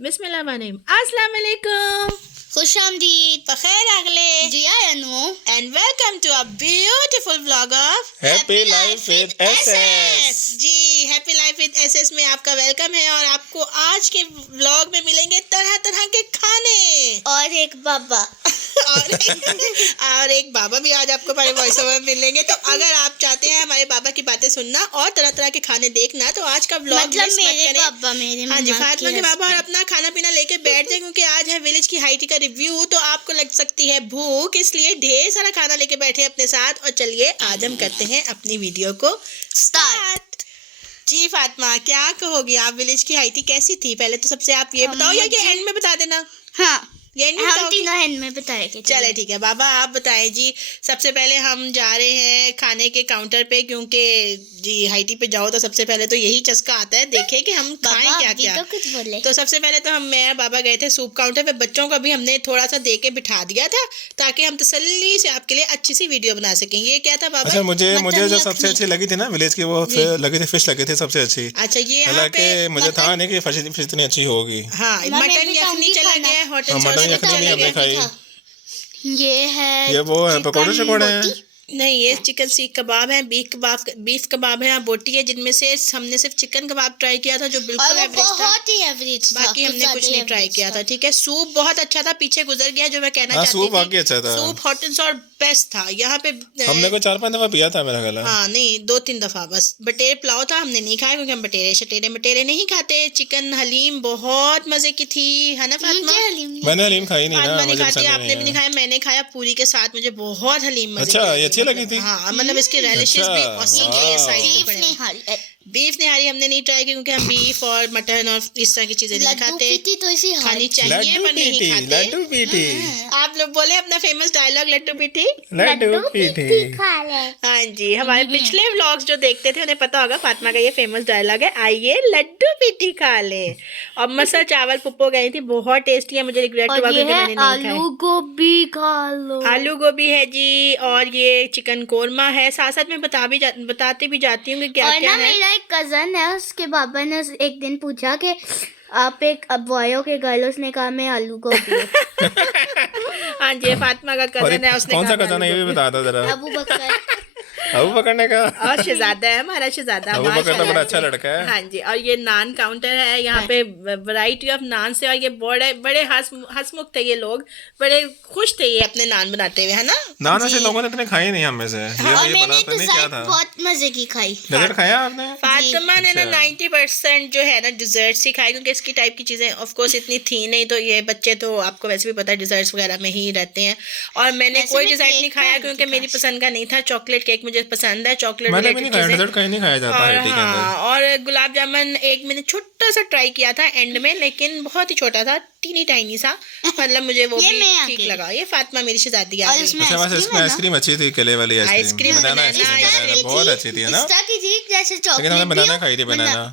बिस्मिल्लाहिर्रहमानिर्रहीम। अस्सलाम वालेकुम, खुशामदीद, बखैर अगले जिया अनु and welcome to a beautiful vlog of happy life with SS. जी हैप्पी लाइफ विद एसएस में आपका वेलकम है। और आपको आज के व्लॉग में मिलेंगे तरह तरह के खाने और एक बाबा और एक बाबा भी आज आपको हमारे वॉइस ओवर में मिलेंगे। तो अगर आप चाहते हैं हमारे बाबा की बातें सुनना और तरह तरह के खाने देखना तो आज का व्लॉग मतलब मेरे बाबा मेरे हाँ जी, मम्मा फातिमा की के बाबा और husband। अपना खाना पीना लेके बैठ जाए क्योंकि आज है विलेज की हाई टी का रिव्यू। तो आपको लग सकती है भूख, इसलिए ढेर सारा खाना लेके बैठे अपने साथ। और चलिए आज हम करते हैं अपनी वीडियो को स्टार्ट। जी फातिमा, क्या कहोगी आप? विलेज की हाई टी कैसी थी? पहले तो सबसे आप ये बताओ या कि एंड में बता देना? हाँ, ये एंड में हम बताओगी? तीनों हैंड में बताएंगे। चले ठीक है बाबा, आप बताएं जी। सबसे पहले हम जा रहे हैं खाने के काउंटर पे क्योंकि जी हाई टी पे जाओ तो सबसे पहले तो यही चस्का आता है, देखें कि हम खाएं बाबा क्या अभी क्या। तो कुछ बोले। तो सबसे पहले तो मैं और बाबा गए थे सूप काउंटर पे। बच्चों को भी हमने थोड़ा सा दे के बिठा दिया था ताकि हम तसल्ली से आपके लिए अच्छी सी वीडियो बना सकेंगे। ये क्या था बाबा? अच्छा, मुझे मटन मुझे जो यखनी। सबसे अच्छी लगी थी ना विलेज की, वो लगी थी फिश लगी थी सबसे अच्छी। अच्छा, ये यहाँ हालांकि पे मुझे था नहीं कि फिश इतनी अच्छी होगी। हाँ मैं मटन भी यखनी बताऊंगी चला खाना। गया, हॉट एंड हाँ, मटन सॉस यखनी चला नहीं हमने गया। खाई। ये है ये वो है पकौड़े चिकन शकौड़े हैं। बोटी। नहीं, ये चिकन सीख कबाब है, बीफ कबाब है, बोटी है, जिनमें से हमने सिर्फ चिकन कबाब ट्राई किया था जो और बिल्कुल वो एवरेज था। बहुत ही एवरेज था, बाकी हमने ज्यादा कुछ ही नहीं ट्राई average किया था। ठीक है, सूप बहुत अच्छा था, पीछे गुजर गया जो मैं कहना हाँ, चाहती सूप थी। वाकई अच्छा था। Soup hot and sauce best था यहाँ पे। हमने कोई 4-5 दफा पिया था मेरा ख्याल है। हाँ नहीं, 2-3 दफा बस। बटेर पुलाव था, हमने नहीं खाया क्योंकि हम बटेरे मटेरे नहीं खाते। चिकन हलीम बहुत मजे की थी, है ना फातिमा? मुझे हलीम नहीं। मैंने हलीम खाई नहीं ना, फातिमा नहीं मुझे खाती, पसंद आपने भी नहीं नहीं है। खाया, मैंने खाया पूरी के साथ। मुझे बहुत हलीम मजे अच्छा, की ये अच्छी लगी थी? हाँ मतलब इसके रेलिशेस अच्छा, भी औसम थे, ये वाह। साइड पे बीफ पड़े हैं। निहारी बीफ निहारी हमने नहीं ट्राई की क्योंकि हम बीफ और मटन और इस तरह की चीजें नहीं लड्डू खाते। पीती तो इसी खानी हाल। चाहिए लड्डू पर नहीं पीटी, खाते। लड्डू पीटी, आप लोग बोले अपना फेमस डायलॉग लड्डू पीटी। लड्डू पीटी। खा ले। हाँ जी, हमारे पिछले व्लॉग्स जो देखते थे उन्हें पता होगा फातिमा का ये फेमस डायलॉग है, आइए लड्डू पीटी खा ले। और मसा चावल पुप्पो गई थी, बहुत टेस्टी है। मुझे रिग्रेट हुआ और ये क्योंकि है मैंने नहीं खाए। आलू गोभी खा लो। आलू गोभी है जी, और ये चिकन कोरमा है। साथ साथ में बताते भी जाती हूँ कि क्या और क्या ना है। मेरा एक कजन है, उसके बाबा ने एक दिन पूछा कि आप एक बॉयो के गर्ल, उसने कहा मैं आलू गोभी हूँ। हाँ जी, फातिमा का और कजन है, उसने कौन सा कहा कजन है ये भी आलू बता दो जरा। अबू बकर। अबू पकड़ने का। और शहजादा है हमारा, शहजादा अबू बकर तो माशाल्लाह बड़ा से। अच्छा लड़का है। हाँ जी, और ये नान काउंटर है, यहाँ पे वैरायटी ऑफ नान से। और ये बड़े बड़े हंसमुख थे ये लोग, बड़े खुश थे ये अपने नान बनाते हुए, है ना? नान ऐसे लोगों ने इतने खाए नहीं हम में से। और ये मैंने बनाता नहीं क्या डिज़र्ट था। बहुत मजे की खाई। डेजर्ट खाया आपने? फातिमा ने ना अच्छा। 90% जो है ना डिजर्ट ही खाए क्योंकि इसकी टाइप की चीजें ऑफ कोर्स इतनी थी नहीं। तो ये बच्चे तो आपको वैसे भी पता है डिजर्ट्स वगैरह में ही रहते हैं। और मैंने वैसे कोई मैं डिजर्ट केक नहीं खाया खाई क्योंकि थी मेरी काश। पसंद का नहीं था। चॉकलेट केक मुझे पसंद है, चॉकलेट मैंने भी रिलेटेड नहीं खाया, चीजें। डेजर्ट कहीं नहीं खाया जाता और हाई टी के अंदर। हाँ, और गुलाब जामुन एक मैंने छोटा सा ट्राई किया था एंड में, लेकिन बहुत ही छोटा था, टीनी टाइनी सा। मतलब मुझे वो ये भी मैं ठीक आके। लगा। ये फातिमा मेरी शहजादी आ और गई। इसमें अच्छा, वैसे आइसक्रीम इसमें है ना? आइसक्रीम अच्छी थी, केले वाली आइसक्रीम, आइसक्रीम, बनाना बनाना आइसक्रीम, आइसक्रीम बहुत अच्छी थी, है ना? पिस्ता की थी जैसे लेकिन चॉकलेट हमने भी बनाना हो, खाई थी, बनाना।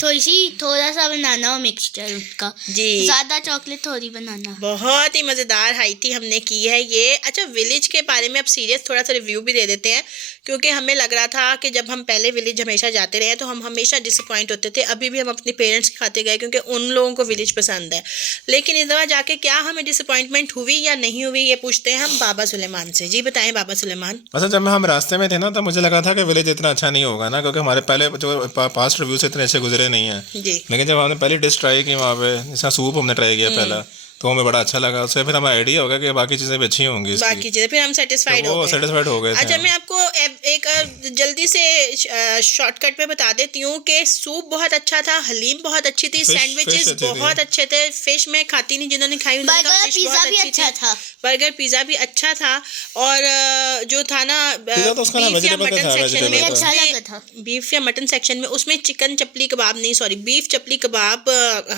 थोड़ा सा बनाना और मिक्सचर उसका। जी ज्यादा चॉकलेट थोड़ी बनाना। बहुत ही मज़ेदार हाई टी हमने की है ये। अच्छा, विलेज के बारे में अब सीरियस थोड़ा सा रिव्यू भी दे देते हैं क्योंकि हमें लग रहा था कि जब हम पहले विलेज हमेशा जाते रहे तो हम हमेशा डिसअपॉइंट होते थे। अभी भी हम अपने पेरेंट्स के खाते गए क्योंकि उन लोगों को विलेज पसंद है, लेकिन इस दफ़ा जाके क्या हमें डिसअपॉइंटमेंट हुई या नहीं हुई ये पूछते हैं हम बाबा सुलेमान से। जी बताएं बाबा सुलेमान। अच्छा, जब हम रास्ते में थे ना, तब मुझे लगा था कि विलेज इतना अच्छा नहीं होगा ना, क्योंकि हमारे पहले जो पास्ट रिव्यू से इतने अच्छे गुजरे नहीं हैं। जी लेकिन जब हमने पहली डिश ट्राई की वहाँ पे, जैसा सूप हमने ट्राई किया पहला, तो हमें बड़ा अच्छा लगा। उससे फिर हमें आइडिया हो गया कि बाकी चीज़ें भी अच्छी होंगी इसकी। बाकी चीज़ें फिर हम सेटिस्फाइड तो हो वो गए। सेटिस्फाइड हो गए थे अच्छा, हम। मैं आपको एक जल्दी से शॉर्टकट में बता देती हूँ कि सूप बहुत अच्छा था, हलीम बहुत अच्छी थी, फिश सैंडविचेस अच्छी थी। बहुत अच्छे थे। फिश मैं खाती नहीं, जिन्होंने खाई उन्होंने कहा बर्गर फिश पिज्जा बहुत भी अच्छी अच्छा थी। था। बर्गर पिज्जा भी अच्छा था। और जो था ना पिज्जा तो उसका ना बीफ या vegetable मटन था, सेक्शन में, vegetable अच्छा उसमें लगा था। बीफ या मटन सेक्शन में उसमें चिकन चपली कबाब नहीं, सॉरी बीफ चपली कबाब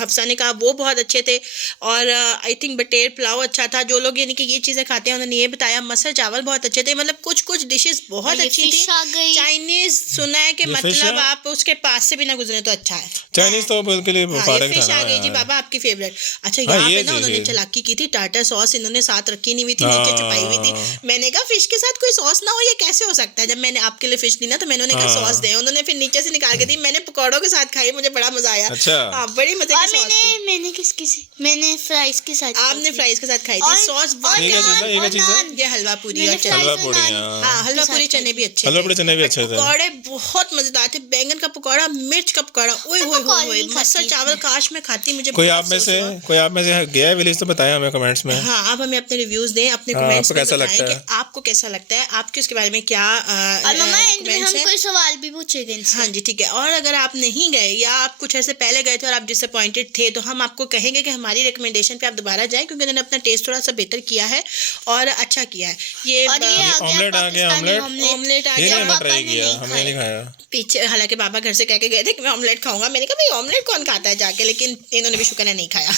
हफ्सा ने कहा वो बहुत अच्छे थे। और आई थिंक बटेर पुलाव अच्छा था। जो लोग यानी कि ये चीज़ें खाते हैं उन्होंने ये बताया। मसल चावल बहुत अच्छे थे, मतलब कुछ कुछ डिशेस बहुत अच्छी थी। फिश आ गई। चाइनीज सुना है कि ये fish मतलब है? आप उसके पास से भी ना गुजरे तो अच्छा है। चाइनीज तो बिल्कुल ही हाँ, ये फाड़क फिश था आ ना गई जी यार। बाबा, आपकी फेवरेट। अच्छा हाँ, यहाँ ये पे ना जी, उन्होंने ये। चालाकी की थी, टार्टर सॉस इन्होंने साथ रखी नहीं हुई थी, नीचे छुपाई हुई थी। हाँ। मैंने कहा फिश के साथ कोई सॉस ना हो, ये कैसे हो सकता है? जब मैंने आपके लिए फिश ली ना तो मैंने उन्हें कहा हाँ। सॉस दे, उन्होंने फिर नीचे से निकाल के दी। मैंने पकौड़ों के साथ खाई, मुझे बड़ा मजा आया। अच्छा। हाँ, बड़ी मजे और की सॉस थी। मैंने किसके से मैंने फ्राइज के साथ खाई आपने थी। फ्राइज के साथ खाई थी और- सॉस। और ये क्या चीज़ है? ये क्या और चीज़ है? नान। ये हलवा पूरी मैंने और चने। फ्राइज हलवा और पूरी, नान हाँ। हाँ, हलवा के साथ पूरी खाई चने थी। भी अच्छे हलवा थे। पूरी चने भी बट अच्छे थे। पकौड़े बहुत मजेदार थे। बैंगन का पकौड़ा, मिर्च का पकौड़ा, ओए होए पकौड़े होए, नहीं मसल खाती चावल काश मैं खाती, मुझे कोई बड़ा आप में अफसोस से हुआ। गया है विलेज तो बताया हमें कमेंट्स में। हाँ, आप हमें अपने रिव्यूज दें, अपने हाँ, कमेंट्स आपको में कैसा बताएं लगता कि है? आपको कैसा लगता है, आपके उसके बारे में क्या और मम्मा एंड में comments हम हैं। कोई सवाल भी पूछेंगे इनसे। हाँ जी, ठीक है। और अगर आप नहीं गए या आप कुछ ऐसे पहले गए थे और आप डिसअपॉइंटेड थे, तो हम आपको कहेंगे कि हमारी रिकमेंडेशन पे आप दोबारा जाएं, क्योंकि उन्होंने अपना टेस्ट थोड़ा सा बेहतर किया है और अच्छा किया है। ये और ये आ ऑमलेट गया आ गया, पाकिस्तानी ऑमलेट। ऑमलेट आ ये नहीं गया। हमने पापा ट्राई ने किया, नहीं हमने नहीं खाया। पीछे हालांकि पापा घर से कह के गए थे कि मैं ऑमलेट खाऊंगा, मैंने कहा भाई ऑमलेट कौन खाता है जाके, लेकिन इन्होंने भी शुक्र है नहीं खाया।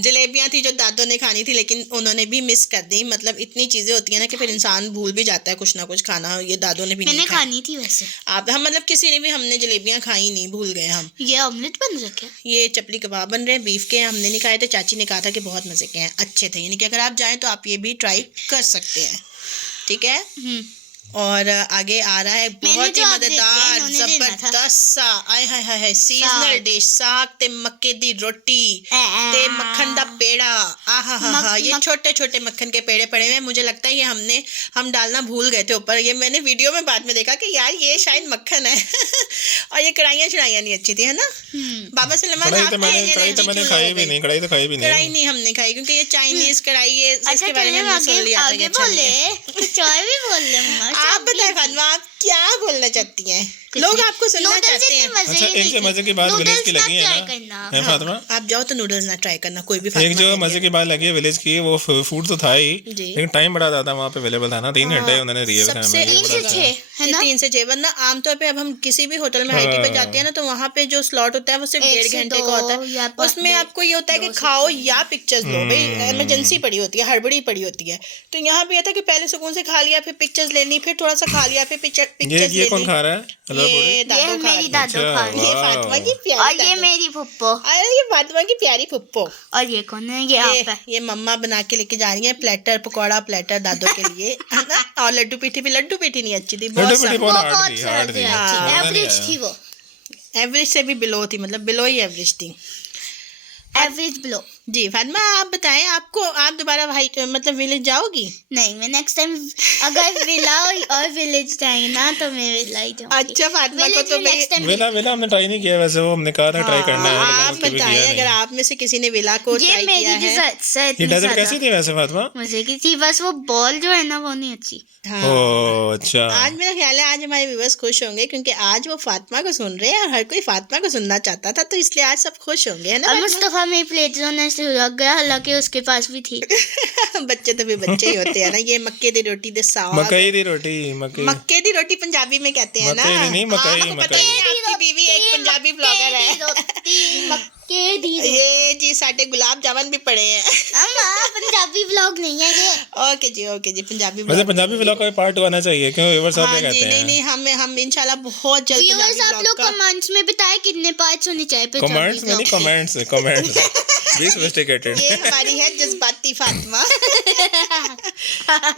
जलेबियां थी जो दादों ने खानी थी, लेकिन उन्होंने भी मिस कर दी। मतलब इतनी चीजें होती है ना कि फिर इंसान भूल भी जाता है कुछ ना कुछ खाना। ये दादों ने भी मैंने नहीं खाया। खानी थी वैसे। आप हम मतलब किसी ने भी, हमने जलेबियां खाई नहीं, भूल गए हम। ये ऑमलेट बन रहा क्या? ये चपली कबाब बन रहे हैं बीफ के, हमने नहीं खाए थे। चाची ने कहा था कि बहुत मजे के हैं, अच्छे थे। यानी कि अगर आप जाएं तो आप ये भी ट्राई कर सकते हैं, ठीक है। और आगे आ रहा है बहुत ही जवाब दे दिया, मजेदार इन्होंने देना था। जबरदस्त सा आय हाय हाय हाय सीजनल साग। डिश, साग ते मक्के दी रोटी ते मक्खन दा पेड़ा। आहा हा हा, ये छोटे छोटे मक्खन के पेड़े पड़े हुए हैं। मुझे लगता है ये हम डालना भूल गए थे ऊपर। ये मैंने वीडियो में बाद में देखा कि यार ये शायद मक्खन है। और ये कढ़ाइयाँ नहीं अच्छी थी, है ना बाबा सलेमान? कढ़ाई आप तो मैंने खाएंगे कढ़ाई तो नहीं, मैंने चूल्हे खाई हो भी गए। नहीं, कढ़ाई तो खाई भी कढ़ाई नहीं। नहीं हमने खाई, क्योंकि ये चाइनीज कढ़ाई, ये अच्छा इसके बारे में चलिए हमने सुन लिया था कि आगे अच्छा नहीं है। बोले कुछ और भी बोल ले मम्मा। आप बताएं फातिमा, आप क्या बोलना चाहती हैं? लोग आपको सुनना चाहते हैं। अच्छा, एक जो मजे की बात विलेज की लगी है ना, है हाँ, फातिमा? आप जाओ तो नूडल्स ना ट्राई करना, कोई भी एक फातिमा जो कह मजे दिया। की बात लगी है विलेज की, वो फूड तो था ही, जी। लेकिन टाइम बड़ा ज्यादा वहाँ पे अवेलेबल था ना। 3 घंटे उन्होंने दिए हुए थे सबसे हमें, ये 3 बड़ा से अच्छा 6 है। है ना? 3 से 6, वरना आमतौर पे अब हम किसी भी होटल में हाईटी पे हाँ। जाते हैं ना, तो वहाँ पे जो स्लॉट होता है वो सिर्फ 1 1.5 से घंटे 2 का होता या है। पाँच उसमें डेढ़- आपको ये होता है कि 2 से खाओ 3 या पिक्चर्स लो, भाई इमरजेंसी पड़ी होती है, हड़बड़ी पड़ी होती है। तो यहाँ पे ये था कि पहले सुकून से खा लिया, फिर पिक्चर्स ले ली, फिर थोड़ा सा खा लिया, फिर पिक्चर्स ये ले कौन ली। खा रहा है? हलवा पूरी? ये दादो खा मेरी रही है। दादो अच्छा, खा रही है। ये वाह। फातिमा की और प्यारी ये दादो। मेरी फुप्पो। अरे ये फातिमा की प्यारी फुप्पो। और ये कौन है? ये आप है। ये मम्मा बना के लेके जा रही है प्लेटर, पकौड़ा प्लेटर दादो के लिए, है ना। और लड्डू पीठी नहीं अच्छी थी, लड्डू बहुत पीठी सा बहुत वो हार्ड बहुत थी, सहज हार्ड थी। है, हाँ। मजा नहीं एवरेज आया। थी वो। एवरेज से भी बिलो थी, मतलब बिलो ही एवरेज थी। Average below. जी फातिमा, आप बताएं, आप दोबारा भाई मतलब विलेज जाओगी? नहीं, मैं नेक्स्ट टाइम अगर विला और विलेज जाएंगे ना तो मैं विला ही जाऊंगी। अच्छा फातिमा को तो नेक्स्ट टाइम वेला हमने ट्राई नहीं किया वैसे, वो हमने कहा था ट्राई करना है, लेकिन आप उसके भी बताएं किया अगर नहीं। आप में से किसी ने विला को ये ट्राई किया मेरी है। ये डेजर्ट कैसी थी वैसे फातिमा? मजे की थी, बस वो बॉल जो है ना वो नहीं अच्छी। हाँ। ओह अच्छा। आज मेरा ख्याल है आज हमारे व्यूअर्स खुश होंगे, क्योंकि आज वो फातिमा को सुन रहे हैं और हर कोई फातिमा को सुनना चाहता था, तो इसलिए आज सब खुश होंगे, है ना और फातिमा? मुस्तफा मेरी प्लेट जोने से लग गया, हालांकि उसके पास भी थी। बच्चे तो भी बच्चे ही होते हैं ना। ये मक्के दी रोटी दे साग, मकई दी रोटी, मकई मक्के दी रोटी पंजाबी में कहते हैं ना। मकई दी नहीं, मकई, आपको पता ही है, आपकी बीवी एक पंजाबी ब्लॉगर है। मक्के दी रोटी। ये जी साढ़े गुलाब जामुन भी पड़े हैं। अम्मा पंजाबी व्लॉग नहीं है ये। ओके जी पंजाबी वैसे vlog। पंजाबी व्लॉग का पार्ट आना चाहिए, क्यों व्यूअर्स आप हाँ क्या जी, कहते हैं? नहीं हम इंशाल्लाह बहुत जल्द व्यूअर्स पंजाबी आप लोग vlog का कमेंट्स में बताएं कितने पार्ट्स होने चाहिए पंजाबी कमेंट्स में नहीं, vlog के। Comments be sophisticated. ये हमारी है जज्बाती फातिमा।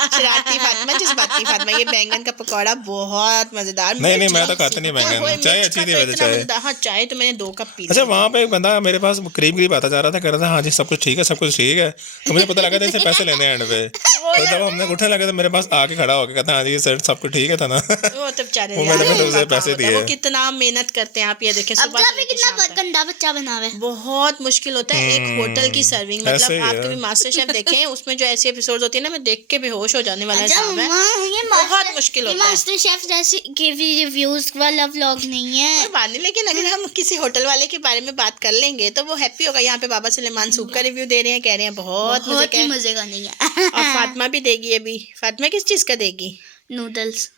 शरारती फातिमा, जज्बाती फातिमा। ये बैंगन का पकौड़ा बहुत मजेदार। नहीं मैं तो खाता नहीं बैंगन, चाय अच्छी थी वैसे चाय। हाँ, चाय तो मैंने 2 कप पी अच्छा, ली। वहाँ पे एक बंदा मेरे पास करीब आता जा रहा था, कह रहा था हाँ जी सब कुछ ठीक है, सब कुछ ठीक है। तो मुझे पता लगा था इससे पैसे लेने एंड पे। तो जब हमने उठने लगे तो मेरे पास आके खड़ा होकर कहता हाँ जी सर सब कुछ ठीक है था ना। वो तो बेचारे वो यार, मैंने तो उसे उनका पैसे काम होता है। दिए। वो कितना मेहनत करते हैं, आप ये देखें सुबह अब्दुल्ला से भी लेके कितना शाम तक। गंदा बच्चा बना हुआ है। बहुत मुश्किल होता है एक होटल की सर्विंग। ऐसे मतलब ही आप है। कभी मास्टर शेफ देखें, उसमें जो ऐसी एपिसोड होती है ना, मैं देख के बेहोश हो जाने वाला अच्छा हिसाब है। मम्मा, ये बहुत मुश्किल होता है। मास्टर शेफ जैसे के रिव्यूज वाला व्लॉग नहीं है। कोई बात नहीं, लेकिन अगर हम किसी होटल वाले के बारे में बात कर लेंगे तो वो हैप्पी होगा। यहाँ पे बाबा सुलेमान सूप का रिव्यू दे रहे हैं, कह रहे हैं बहुत मजे बहुत का ही है। मजे का नहीं है। और फातिमा भी देगी अभी। फातिमा किस चीज का देगी? नूडल्स।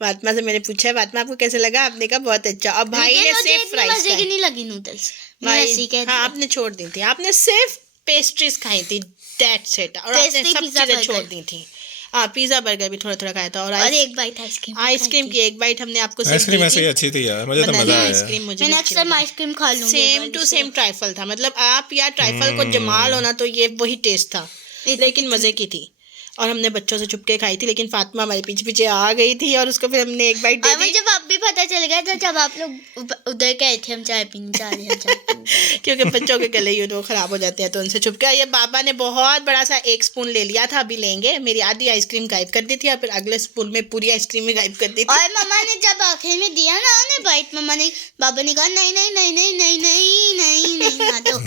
फातिमा से मैंने पूछा है फातिमा आपको कैसे लगा, आपने कहा बहुत अच्छा। और भाई ने लेकिन मुझे सिर्फ इतनी फ्राइज मजे की नहीं लगी नूडल्स। मैं ऐसे ही कह हाँ, दिया। आपने छोड़ दी थी, आपने सिर्फ पेस्ट्रीज खाई थी, दैट्स इट। और आपने Pastry, सब pizza, चीजें छोड़ burger। दी थी। हाँ, पिज्जा बर्गर भी थोड़ा थोड़ा खाया था। और और एक बाइट आइसक्रीम आइसक्रीम की एक बाइट हमने आपको सिर्फ आइसक्रीम दी ऐसे ही थी। अच्छी थी यार, मुझे तो बनाना मजा आया। आइसक्रीम मुझे मैं भी नेक्स्ट अच्छी टाइम लगी। आइसक्रीम खा लूंगी। सेम टू सेम ट्राइफल था, मतलब आप या ट्राइफल को जमा लो ना तो ये वही टेस्ट था, लेकिन मजे की थी। और हमने बच्चों से छुपके खाई थी, लेकिन फातिमा हमारे पीछे पीछे आ गई थी और उसको फिर हमने एक बाइट दे और दी। मुझे अब भी पता चल गया था जब आप लोग उधर गए थे, हम चाय पीने जा रहे हैं, चाय पीने जा रहे हैं। क्योंकि बच्चों के गले यूँ खराब हो जाते हैं तो उनसे छुपके। ये बाबा ने बहुत बड़ा सा एक स्पून ले लिया था, अभी लेंगे। मेरी आधी आइसक्रीम गायब कर दी थी और फिर अगले स्पून में पूरी आइसक्रीम में गायब कर दी थी। और मम्मा ने जब आखिर में दिया ना उन्हें बाइट, बाबा ने कहा नहीं नहीं नहीं नहीं नहीं नहीं नहीं नहीं ना दो।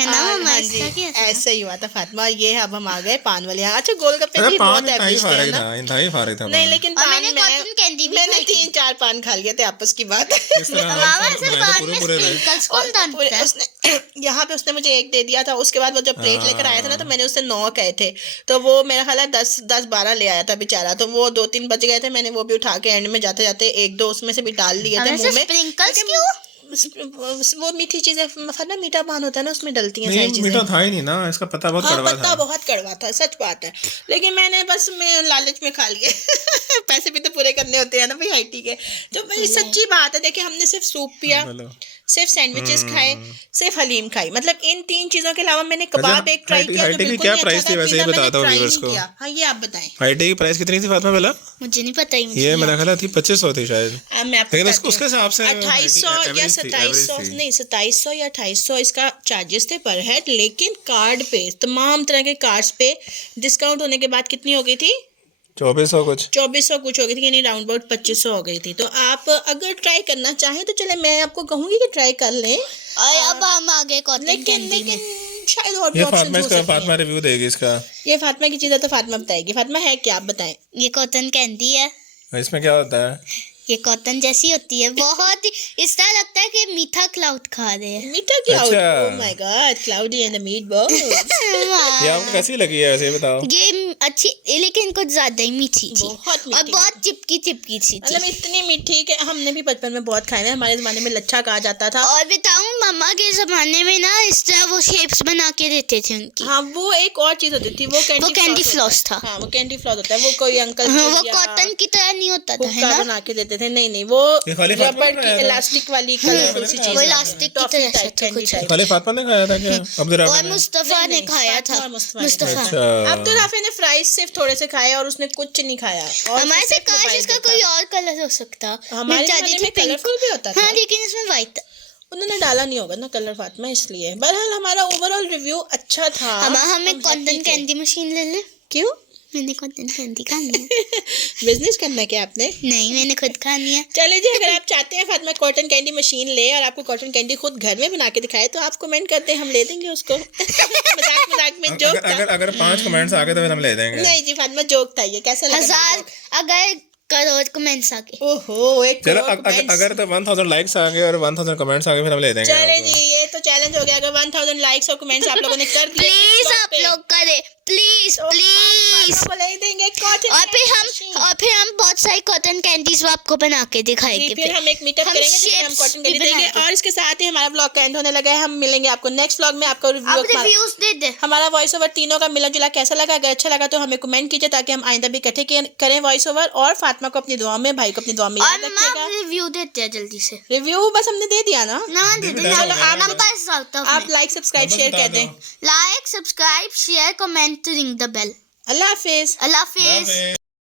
है ना मम्मा, हाँ इस जी, तरह की ऐसा। ऐसे ही हुआ था फातिमा। ये अब हम आ गए पान वाले यहाँ। अच्छा, गोलगप्पे अरे भी पान बहुत इंतहाई एवरेज थे, है फारिग ना? था, इंतहाई फारिग था नहीं, पान। लेकिन और पान मैंने कॉटन कैंडी भी मैंने खाई थी। 3-4 पान खा लिए थे, आपस की बात। इस तरह बाबा हम से बनाए बाद तो में पूरे रहे। स्प्रिंकल्स कौन डालता है? उसने यहाँ पे उसने मुझे एक दे दिया था। उसके बाद वो जब प्लेट लेकर आया था ना, तो हाँ। मैंने उससे 9 कहे थे, तो वो मेरा ख्याल है 10-12 ले आया था बेचारा। तो वो 2-3 बच गए थे, मैंने वो भी उठा के एंड में जाते जाते 1-2 उसमें से भी डाल लिए थे हमें मुंह में। स्प्रिंकल्स लेकिन क्यों? वो मीठी चीजें, ना मीठा पान होता है ना, उसमें डलती हैं सारी नहीं, चीजें। मीठा था ही नहीं ना, इसका पत्ता बहुत हाँ, कड़वा पत्ता था। बहुत कड़वा था, सच बात है। लेकिन मैंने बस मैं लालच में खा लिए। पैसे भी तो पूरे करने होते हैं ना भाई, IT के। तो भाई सच्ची बात है, देखिए हमने सिर्फ सूप पिया, बोलो। सिर्फ सैंडविचेस खाए, सिर्फ हलीम खाई। मतलब इन 3 चीजों के अलावा मैंने कबाब एक ट्राई किया जो हाईटी की बिल्कुल क्या नहीं प्राइस अच्छा थी था। वैसे, ये पिज़्ज़ा मैंने बताता हूँ ट्राई व्यूअर्स नहीं को। किया। हाँ, ये आप बताएं। हाईटी की प्राइस कितनी थी फातिमा पहला? मुझे नहीं पता ही। मुझे ये नहीं मेरा ख्याल है थी 2500 थी शायद। अब मैं आपको लेकिन बताती उसके हिसाब से 2800 या average थी, 2700 average थी। नहीं 2700 या 2800 इसका चार्जेस थे पर हेड। लेकिन कार्ड पे, तमाम तरह के कार्ड्स पे डिस्काउंट होने के बाद कितनी हो गई थी? 2400 कुछ। 2400 कुछ हो गई थी, यानी राउंड अबाउट 2500 हो गई थी। तो आप अगर ट्राई करना चाहें तो चले, मैं आपको कहूंगी कि ट्राई कर लें। और अब हम आ गए कॉटन लेकिन कैंडी में। लेकिन शायद और भी ये ऑप्शंस फातिमा हो इसका सकते फातिमा हैं। रिव्यू देगी इसका। ये फातिमा की चीज़ है तो फातिमा बताएगी। फातिमा है क्या, आप बताएं। ये कॉटन कैंडी है। इसमें क्या होता है? ये कॉटन जैसी होती है, बहुत ही इस तरह लगता है कि मीठा क्लाउड खा रहे हैं। मीठा क्लाउड, अच्छा। Oh my God, cloudy and the meat ball. ये आपको कैसी लगी है वैसे, ये बताओ। ये अच्छी, लेकिन कुछ ज्यादा ही मीठी थी बहुत और मीठी। बहुत चिपकी चिपकी सी मतलब थी। इतनी मीठी कि हमने भी बचपन में बहुत खाए हैं। हमारे ज़माने में लच्छा कहा जाता था। और बताऊं, मम्मा के जमाने में ना इस तरह वो शेप्स बना के देते थे उनकी। हाँ, वो एक और चीज़ होती थी, वो कैंडी फ्लॉस था। हाँ, वो कैंडी फ्लॉस होता है। वो कोई अंकल हाँ, वो कॉटन की तरह नहीं होता था, है हुक्का ना? बना के देते थे। नहीं, वो ये खाली फातिमा रबड़ ने की खाया था? इलास्टिक वाली कलरफुल सी चीज़ वो है। इलास्टिक की टॉफी तरह से टाइप, था कैंडी कुछ। टाइप। खाली फातिमा ने खाया था क्या? अब्दुल और राफी ने? मुस्तफा ने खाया था। फातिमा और मुस्तफा ने मुस्तफा। अच्छा। अब्दुल राफी ने फ्राइज सिर्फ थोड़े से खाए और उसने कुछ नहीं खाया। और हमारे से सिर्फ काश मोबाइल इसका देखा। कोई और कलर हो सकता। हमारे मैं चाहती ज़माने थी में पिंक। कलरफुल भी होता था। हाँ, लेकिन इसमें व्हाइट। उन्होंने डाला नहीं होगा ना कलर फातिमा, इसलिए। बहरहाल हमारा ओवरऑल रिव्यू अच्छा था। हमें हम कॉटन happy थे। कैंडी मशीन ले ले। क्यों? मैंने कॉटन कैंडी खानी है। बिजनेस करना है क्या आपने? नहीं, मैंने खुद खानी है। चले जी, अगर आप चाहते हैं फातिमा कॉटन कैंडी मशीन ले और आपको कॉटन कैंडी खुद घर में बना के दिखाए तो आप कमेंट करते हैं, हम ले देंगे उसको। मजाक में जोक था। अगर 5 कमेंट्स आ गए तो फिर हम ले देंगे। नहीं जी फातिमा, जोक था ये। कैसा लगा? 1000 अगर करोड़ कमेंट्स आ गए। ओहो, एक चलो करोड़ comments। अगर तो 1000 लाइक्स आ गए और 1000 कमेंट्स आ गए फिर हम ले देंगे चले आपको। जी, ये तो चैलेंज हो गया। अगर 1000 लाइक्स और कमेंट्स आप लोगों ने कर दिए प्लीज इस आप vlog पे, लोग करें, प्लीज तो हम प्लीज। फातिमा को ले देंगे cotton और candy machine। फिर हम बहुत सारी कॉटन कैंडीज आपको बना के दिखाएंगे। फिर हम एक मीटअप हम करेंगे जिसमें हम shapes कॉटन भी कैंडी देंगे। बनाएंगे। और इसके साथ ही हमारा व्लॉग का एंड होने लगा है। हम मिलेंगे आपको नेक्स्ट व्लॉग में। आपका अब रिव्यू रिव्यूज दे दे। हमारा वॉइस ओवर तीनों का मिला जुला कैसा लगा? अगर अच्छा लगा तो हमें कमेंट कीजिए ताकि हम आइंदा भी इकट्ठे करें वॉइस ओवर। और फातिमा को अपनी दुआ में, भाई को अपनी दुआ में और याद मम्मा रखिएगा। रिव्यू देते हैं जल्दी से। रिव्यू बस हमने दे दिया ना। ना दे दे। चलो, आप नंबर आप लाइक सब्सक्राइब शेयर कर दें। Like, subscribe, share, comment, ring the bell. अल्लाह हाफिज। अल्लाह हाफिज।